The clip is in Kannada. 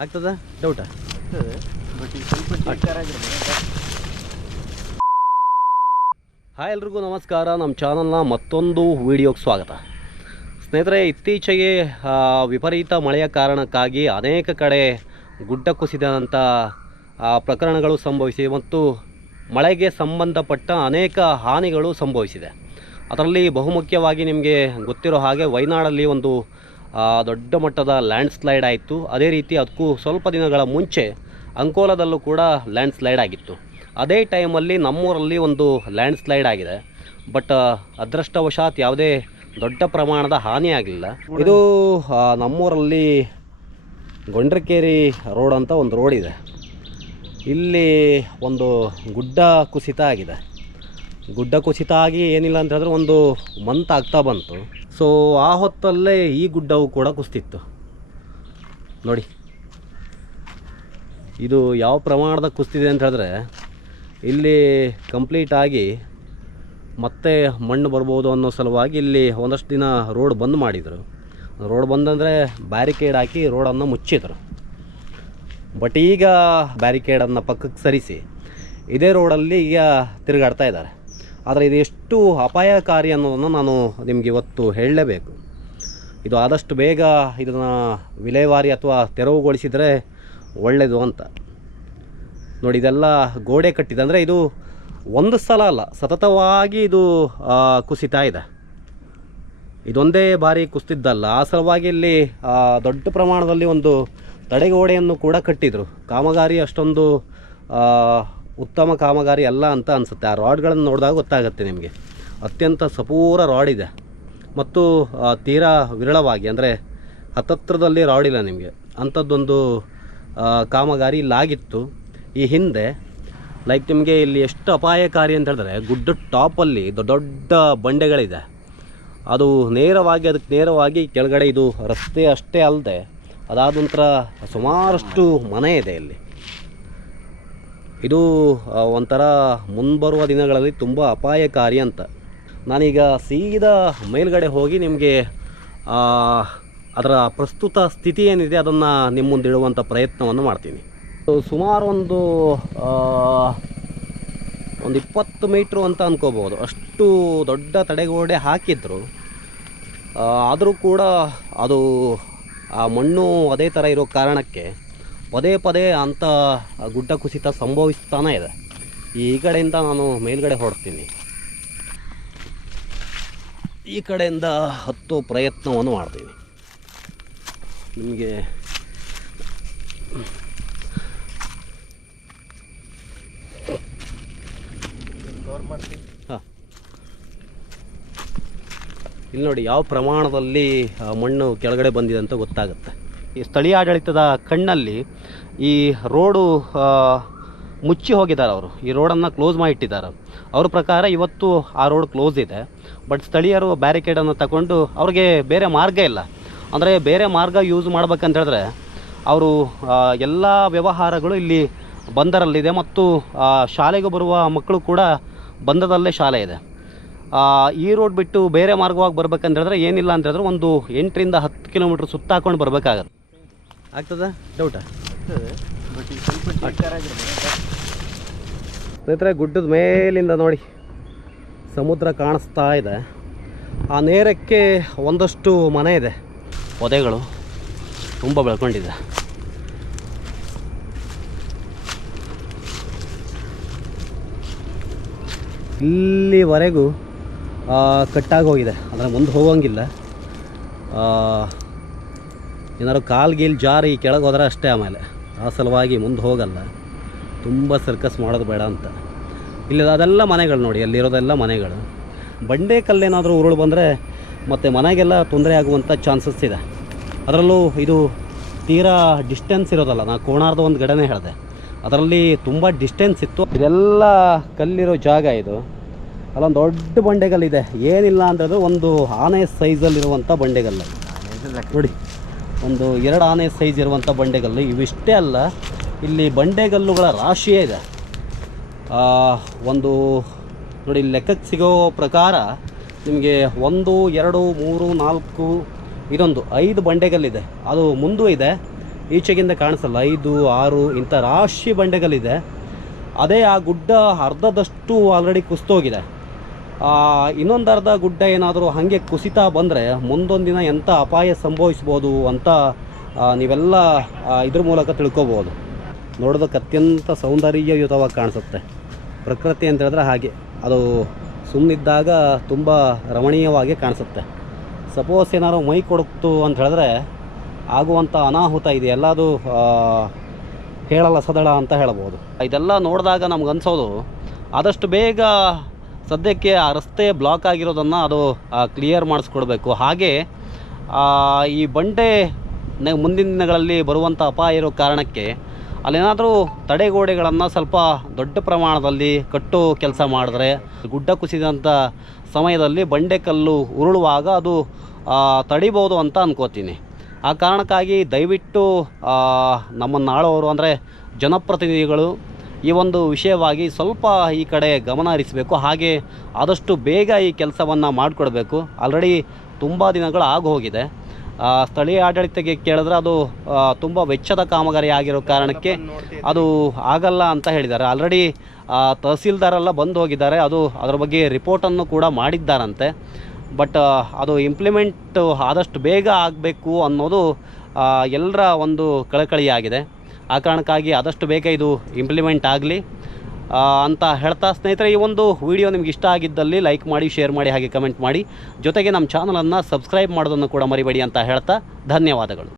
ಆಗ್ತದ ಡೌಟಾ? ಬಟ್ ಈಗ ಸ್ವಲ್ಪ ಹಾಯ್ ಎಲ್ರಿಗೂ ನಮಸ್ಕಾರ. ನಮ್ಮ ಚಾನಲ್ನ ಮತ್ತೊಂದು ವಿಡಿಯೋಗೆ ಸ್ವಾಗತ. ಸ್ನೇಹಿತರೆ, ಇತ್ತೀಚೆಗೆ ವಿಪರೀತ ಮಳೆಯ ಕಾರಣಕ್ಕಾಗಿ ಅನೇಕ ಕಡೆ ಗುಡ್ಡ ಕುಸಿದಂಥ ಪ್ರಕರಣಗಳು ಸಂಭವಿಸಿವೆ ಮತ್ತು ಮಳೆಗೆ ಸಂಬಂಧಪಟ್ಟ ಅನೇಕ ಹಾನಿಗಳು ಸಂಭವಿಸಿದೆ. ಅದರಲ್ಲಿ ಬಹುಮುಖ್ಯವಾಗಿ ನಿಮಗೆ ಗೊತ್ತಿರೋ ಹಾಗೆ ವಯನಾಡಲ್ಲಿ ಒಂದು ದೊಡ್ಡ ಮಟ್ಟದ ಲ್ಯಾಂಡ್ ಸ್ಲೈಡ್ ಆಯಿತು. ಅದೇ ರೀತಿ ಅದಕ್ಕೂ ಸ್ವಲ್ಪ ದಿನಗಳ ಮುಂಚೆ ಅಂಕೋಲದಲ್ಲೂ ಕೂಡ ಲ್ಯಾಂಡ್ ಸ್ಲೈಡ್ ಆಗಿತ್ತು. ಅದೇ ಟೈಮಲ್ಲಿ ನಮ್ಮೂರಲ್ಲಿ ಒಂದು ಲ್ಯಾಂಡ್ ಸ್ಲೈಡ್ ಆಗಿದೆ. ಬಟ್ ಅದೃಷ್ಟವಶಾತ್ ಯಾವುದೇ ದೊಡ್ಡ ಪ್ರಮಾಣದ ಹಾನಿ ಆಗಲಿಲ್ಲ. ಇದು ನಮ್ಮೂರಲ್ಲಿ ಗೊಂಡ್ರಕೇರಿ ರೋಡ್ ಅಂತ ಒಂದು ರೋಡ್ ಇದೆ. ಇಲ್ಲಿ ಒಂದು ಗುಡ್ಡ ಕುಸಿತ ಆಗಿದೆ. ಗುಡ್ಡ ಕುಸಿತ ಆಗಿ ಏನಿಲ್ಲ ಅಂತ ಹೇಳಿದ್ರೆ ಒಂದು ಮಂತ್ ಆಗ್ತಾ ಬಂತು. ಸೊ ಆ ಹೊತ್ತಲ್ಲೇ ಈ ಗುಡ್ಡವು ಕೂಡ ಕುಸಿತಿತ್ತು ನೋಡಿ. ಇದು ಯಾವ ಪ್ರಮಾಣದ ಕುಸಿತಿದೆ ಅಂತ ಹೇಳಿದ್ರೆ ಇಲ್ಲಿ ಕಂಪ್ಲೀಟಾಗಿ ಮತ್ತೆ ಮಣ್ಣು ಬರ್ಬೋದು ಅನ್ನೋ ಸಲುವಾಗಿ ಇಲ್ಲಿ ಒಂದಷ್ಟು ದಿನ ರೋಡ್ ಬಂದ್ ಮಾಡಿದರು. ರೋಡ್ ಬಂದಂದರೆ ಬ್ಯಾರಿಕೇಡ್ ಹಾಕಿ ರೋಡನ್ನು ಮುಚ್ಚಿದರು. ಬಟ್ ಈಗ ಬ್ಯಾರಿಕೇಡನ್ನು ಪಕ್ಕಕ್ಕೆ ಸರಿಸಿ ಇದೇ ರೋಡಲ್ಲಿ ಈಗ ತಿರುಗಾಡ್ತಾ ಇದ್ದಾರೆ. ಆದರೆ ಇದು ಎಷ್ಟು ಅಪಾಯಕಾರಿ ಅನ್ನೋದನ್ನು ನಾನು ನಿಮಗೆ ಇವತ್ತು ಹೇಳಲೇಬೇಕು. ಇದು ಆದಷ್ಟು ಬೇಗ ಇದನ್ನು ವಿಲೇವಾರಿ ಅಥವಾ ತೆರವುಗೊಳಿಸಿದರೆ ಒಳ್ಳೆಯದು ಅಂತ ನೋಡಿ. ಇದೆಲ್ಲ ಗೋಡೆ ಕಟ್ಟಿದೆ ಅಂದರೆ ಇದು ಒಂದು ಸಲ ಅಲ್ಲ, ಸತತವಾಗಿ ಇದು ಕುಸಿತಾ ಇದೆ. ಇದೊಂದೇ ಬಾರಿ ಕುಸಿತಿದ್ದಲ್ಲ. ಆ ಸಲುವಾಗಿ ಇಲ್ಲಿ ದೊಡ್ಡ ಪ್ರಮಾಣದಲ್ಲಿ ಒಂದು ತಡೆಗೋಡೆಯನ್ನು ಕೂಡ ಕಟ್ಟಿದರು. ಕಾಮಗಾರಿ ಅಷ್ಟೊಂದು ಉತ್ತಮ ಕಾಮಗಾರಿ ಅಲ್ಲ ಅಂತ ಅನಿಸುತ್ತೆ. ಆ ರಾಡ್ಗಳನ್ನು ನೋಡಿದಾಗ ಗೊತ್ತಾಗುತ್ತೆ ನಿಮಗೆ. ಅತ್ಯಂತ ಸಪೂರ ರಾಡ್ ಇದೆ ಮತ್ತು ತೀರಾ ವಿರಳವಾಗಿ ಅಂದರೆ ಹತ್ತತ್ರದಲ್ಲಿ ರಾಡ್ ಇಲ್ಲ ನಿಮಗೆ. ಅಂಥದ್ದೊಂದು ಕಾಮಗಾರಿ ಇಲ್ಲಾಗಿತ್ತು ಈ ಹಿಂದೆ. ಲೈಕ್ ನಿಮಗೆ ಇಲ್ಲಿ ಎಷ್ಟು ಅಪಾಯಕಾರಿ ಅಂತ ಹೇಳಿದ್ರೆ ಗುಡ್ಡ ಟಾಪಲ್ಲಿ ದೊಡ್ಡ ದೊಡ್ಡ ಬಂಡೆಗಳಿದೆ. ಅದು ಅದಕ್ಕೆ ನೇರವಾಗಿ ಕೆಳಗಡೆ ಇದು ರಸ್ತೆ ಅಷ್ಟೇ ಅಲ್ಲದೆ ಅದಾದ ನಂತರ ಸುಮಾರಷ್ಟು ಮನೆ ಇದೆ ಇಲ್ಲಿ. ಇದು ಒಂಥರ ಮುಂಬರುವ ದಿನಗಳಲ್ಲಿ ತುಂಬ ಅಪಾಯಕಾರಿ ಅಂತ. ನಾನೀಗ ಸೀದಾ ಮೇಲ್ಗಡೆ ಹೋಗಿ ನಿಮಗೆ ಅದರ ಪ್ರಸ್ತುತ ಸ್ಥಿತಿ ಏನಿದೆ ಅದನ್ನು ನಿಮ್ಮ ಮುಂದೆ ಇಡುವಂಥ ಪ್ರಯತ್ನವನ್ನು ಮಾಡ್ತೀನಿ. ಸುಮಾರು ಒಂದು 20 ಮೀಟ್ರು ಅಂತ ಅನ್ಕೋಬೋದು. ಅಷ್ಟು ದೊಡ್ಡ ತಡೆಗೋಡೆ ಹಾಕಿದ್ರು. ಆದರೂ ಕೂಡ ಅದು ಆ ಮಣ್ಣು ಅದೇ ಥರ ಇರೋ ಕಾರಣಕ್ಕೆ ಪದೇ ಪದೇ ಅಂಥ ಗುಡ್ಡ ಕುಸಿತ ಸಂಭವಿಸ್ತಾನೆ ಇದೆ. ಈ ಕಡೆಯಿಂದ ನಾನು ಮೇಲ್ಗಡೆ ಹೊರಡ್ತೀನಿ. ಈ ಕಡೆಯಿಂದ ಹತ್ತೋ ಪ್ರಯತ್ನವನ್ನು ಮಾಡ್ತೀನಿ. ನಿಮಗೆ ಹಾಂ, ಇಲ್ಲಿ ನೋಡಿ ಯಾವ ಪ್ರಮಾಣದಲ್ಲಿ ಮಣ್ಣು ಕೆಳಗಡೆ ಬಂದಿದೆ ಅಂತ ಗೊತ್ತಾಗುತ್ತೆ. ಈ ಸ್ಥಳೀಯ ಆಡಳಿತದ ಕಣ್ಣಲ್ಲಿ ಈ ರೋಡು ಮುಚ್ಚಿ ಹೋಗಿದ್ದಾರೆ. ಅವರು ಈ ರೋಡನ್ನು ಕ್ಲೋಸ್ ಮಾಡಿಟ್ಟಿದ್ದಾರೆ. ಅವ್ರ ಪ್ರಕಾರ ಇವತ್ತು ಆ ರೋಡ್ ಕ್ಲೋಸ್ ಇದೆ. ಬಟ್ ಸ್ಥಳೀಯರು ಬ್ಯಾರಿಕೇಡನ್ನು ತಗೊಂಡು ಅವ್ರಿಗೆ ಬೇರೆ ಮಾರ್ಗ ಇಲ್ಲ. ಅಂದರೆ ಬೇರೆ ಮಾರ್ಗ ಯೂಸ್ ಮಾಡ್ಬೇಕಂತ ಹೇಳಿದ್ರೆ ಅವರು ಎಲ್ಲ ವ್ಯವಹಾರಗಳು ಇಲ್ಲಿ ಬಂದರಲ್ಲಿದೆ ಮತ್ತು ಶಾಲೆಗೆ ಬರುವ ಮಕ್ಕಳು ಕೂಡ ಬಂದದಲ್ಲೇ ಶಾಲೆ ಇದೆ. ಈ ರೋಡ್ ಬಿಟ್ಟು ಬೇರೆ ಮಾರ್ಗವಾಗಿ ಬರ್ಬೇಕಂತ ಹೇಳಿದ್ರೆ ಏನಿಲ್ಲ ಅಂತ ಹೇಳಿದ್ರೆ ಒಂದು 8ರಿಂದ 10 ಕಿಲೋಮೀಟ್ರ್ ಸುತ್ತ ಹಾಕೊಂಡು ಬರಬೇಕಾಗತ್ತೆ. ಆಗ್ತದ ಡೌಟಾ? ಬಟ್ ಈಗ ಸ್ವಲ್ಪ ಸ್ನೇಹಿತರೆ, ಗುಡ್ಡದ ಮೇಲಿಂದ ನೋಡಿ ಸಮುದ್ರ ಕಾಣಿಸ್ತಾ ಇದೆ. ಆ ನೇರಕ್ಕೆ ಒಂದಷ್ಟು ಮನೆ ಇದೆ, ಪೊದೆಗಳು ತುಂಬ ಬೆಳ್ಕೊಂಡಿದೆ. ಇಲ್ಲಿವರೆಗೂ ಕಟ್ಟಾಗಿ ಹೋಗಿದೆ. ಅಂದರೆ ಮುಂದೆ ಹೋಗೋಂಗಿಲ್ಲ. ಏನಾದ್ರು ಕಾಲು ಜಾರಿ ಕೆಳಗೆ ಹೋದ್ರೆ ಅಷ್ಟೇ. ಆಮೇಲೆ ಆ ಸಲುವಾಗಿ ಮುಂದೆ ಹೋಗಲ್ಲ. ತುಂಬ ಸರ್ಕಸ್ ಮಾಡೋದು ಬೇಡ ಅಂತ. ಇಲ್ಲಿ ಅದೆಲ್ಲ ಮನೆಗಳು ನೋಡಿ, ಅಲ್ಲಿರೋದೆಲ್ಲ ಮನೆಗಳು. ಬಂಡೆ ಕಲ್ಲೇನಾದರೂ ಉರುಳು ಬಂದರೆ ಮತ್ತು ಮನೆಗೆಲ್ಲ ತೊಂದರೆ ಆಗುವಂಥ ಚಾನ್ಸಸ್ ಇದೆ. ಅದರಲ್ಲೂ ಇದು ತೀರಾ ಡಿಸ್ಟೆನ್ಸ್ ಇರೋದಲ್ಲ. ನಾನು ಕೋಣಾರ್ದ ಒಂದು ಗಡನೆ ಹೇಳಿದೆ, ಅದರಲ್ಲಿ ತುಂಬ ಡಿಸ್ಟೆನ್ಸ್ ಇತ್ತು. ಇದೆಲ್ಲ ಕಲ್ಲಿರೋ ಜಾಗ ಇದು. ಅಲ್ಲೊಂದು ದೊಡ್ಡ ಬಂಡೆಗಲ್ಲಿದೆ. ಏನಿಲ್ಲ ಅಂದರೆ ಒಂದು ಆನೆ ಸೈಜಲ್ಲಿರುವಂಥ ಬಂಡೆಗಲ್ಲು ನೋಡಿ. ಒಂದು 2 ಆನೆ ಸೈಜ್ ಇರುವಂಥ ಬಂಡೆಗಲ್ಲು. ಇವಿಷ್ಟೇ ಅಲ್ಲ, ಇಲ್ಲಿ ಬಂಡೆಗಲ್ಲುಗಳ ರಾಶಿಯೇ ಇದೆ. ಒಂದು ನೋಡಿ ಲೆಕ್ಕಕ್ಕೆ ಸಿಗೋ ಪ್ರಕಾರ ನಿಮಗೆ 1 2 3 4 ಇದೊಂದು 5 ಬಂಡೆಗಲ್ಲಿದೆ. ಅದು ಮುಂದೂ ಇದೆ, ಈಚೆಗಿಂದ ಕಾಣಿಸಲ್ಲ 5, 6 ಇಂಥ ರಾಶಿ ಬಂಡೆಗಳಿದೆ. ಅದೇ ಆ ಗುಡ್ಡ ಅರ್ಧದಷ್ಟು ಆಲ್ರೆಡಿ ಕುಸಿತೋಗಿದೆ. ಇನ್ನೊಂದು ಅರ್ಧ ಗುಡ್ಡ ಏನಾದರೂ ಹಾಗೆ ಕುಸಿತಾ ಬಂದರೆ ಮುಂದೊಂದು ದಿನ ಎಂಥ ಅಪಾಯ ಸಂಭವಿಸ್ಬೋದು ಅಂತ ನೀವೆಲ್ಲ ಇದ್ರ ಮೂಲಕ ತಿಳ್ಕೊಬೋದು. ನೋಡೋದಕ್ಕೆ ಅತ್ಯಂತ ಸೌಂದರ್ಯಯುತವಾಗಿ ಕಾಣಿಸುತ್ತೆ. ಪ್ರಕೃತಿ ಅಂತ ಹೇಳಿದ್ರೆ ಹಾಗೆ, ಅದು ಸುಮ್ಮನಿದ್ದಾಗ ತುಂಬ ರಮಣೀಯವಾಗಿ ಕಾಣಿಸುತ್ತೆ. ಸಪೋಸ್ ಏನಾದ್ರು ಮೈ ಕೊಡುತ್ತು ಅಂತ ಹೇಳಿದ್ರೆ ಆಗುವಂಥ ಅನಾಹುತ ಇದೆ ಎಲ್ಲದು ಹೇಳಲ್ಲ ಸದಳ ಅಂತ ಹೇಳ್ಬೋದು. ಇದೆಲ್ಲ ನೋಡಿದಾಗ ನಮ್ಗನ್ಸೋದು ಆದಷ್ಟು ಬೇಗ ಸದ್ಯಕ್ಕೆ ಆ ರಸ್ತೆ ಬ್ಲಾಕ್ ಆಗಿರೋದನ್ನು ಅದು ಕ್ಲಿಯರ್ ಮಾಡಿಸ್ಕೊಡ್ಬೇಕು. ಹಾಗೆ ಈ ಬಂಡೆ ಮುಂದಿನ ದಿನಗಳಲ್ಲಿ ಬರುವಂಥ ಅಪಾಯ ಇರೋ ಕಾರಣಕ್ಕೆ ಅಲ್ಲೇನಾದರೂ ತಡೆಗೋಡೆಗಳನ್ನು ಸ್ವಲ್ಪ ದೊಡ್ಡ ಪ್ರಮಾಣದಲ್ಲಿ ಕಟ್ಟೋ ಕೆಲಸ ಮಾಡಿದ್ರೆ ಗುಡ್ಡ ಕುಸಿದಂಥ ಸಮಯದಲ್ಲಿ ಬಂಡೆಕಲ್ಲು ಉರುಳುವಾಗ ಅದು ತಡಿಬೋದು ಅಂತ ಅನ್ಕೋತೀನಿ. ಆ ಕಾರಣಕ್ಕಾಗಿ ದಯವಿಟ್ಟು ನಮ್ಮನ್ನು ಆಳೋರು ಅಂದರೆ ಜನಪ್ರತಿನಿಧಿಗಳು ಈ ಒಂದು ವಿಷಯವಾಗಿ ಸ್ವಲ್ಪ ಈ ಕಡೆ ಗಮನ ಹರಿಸಬೇಕು. ಹಾಗೆ ಆದಷ್ಟು ಬೇಗ ಈ ಕೆಲಸವನ್ನು ಮಾಡಿಕೊಡ್ಬೇಕು. ಆಲ್ರೆಡಿ ತುಂಬ ದಿನಗಳು ಆಗೋಗಿದೆ. ಸ್ಥಳೀಯ ಆಡಳಿತಕ್ಕೆ ಕೇಳಿದ್ರೆ ಅದು ತುಂಬ ವೆಚ್ಚದ ಕಾಮಗಾರಿ ಆಗಿರೋ ಕಾರಣಕ್ಕೆ ಅದು ಆಗಲ್ಲ ಅಂತ ಹೇಳಿದ್ದಾರೆ. ಆಲ್ರೆಡಿ ತಹಸೀಲ್ದಾರೆಲ್ಲ ಬಂದು ಹೋಗಿದ್ದಾರೆ. ಅದರ ಬಗ್ಗೆ ರಿಪೋರ್ಟನ್ನು ಕೂಡ ಮಾಡಿದ್ದಾರಂತೆ. ಬಟ್ ಅದು ಇಂಪ್ಲಿಮೆಂಟ್ ಆದಷ್ಟು ಬೇಗ ಆಗಬೇಕು ಅನ್ನೋದು ಎಲ್ಲರ ಒಂದು ಕಳಕಳಿಯಾಗಿದೆ. ಆ ಕಾರಣಕ್ಕಾಗಿ ಆದಷ್ಟು ಬೇಗ ಇದು ಇಂಪ್ಲಿಮೆಂಟ್ ಆಗಲಿ ಅಂತ ಹೇಳ್ತಾ, ಸ್ನೇಹಿತರೆ ಈ ಒಂದು ವಿಡಿಯೋ ನಿಮ್ಗೆ ಇಷ್ಟ ಆಗಿದ್ದಲ್ಲಿ ಲೈಕ್ ಮಾಡಿ, ಶೇರ್ ಮಾಡಿ, ಹಾಗೆ ಕಮೆಂಟ್ ಮಾಡಿ. ಜೊತೆಗೆ ನಮ್ಮ ಚಾನಲನ್ನು ಸಬ್ಸ್ಕ್ರೈಬ್ ಮಾಡೋದನ್ನು ಕೂಡ ಮರಿಬೇಡಿ ಅಂತ ಹೇಳ್ತಾ ಧನ್ಯವಾದಗಳು.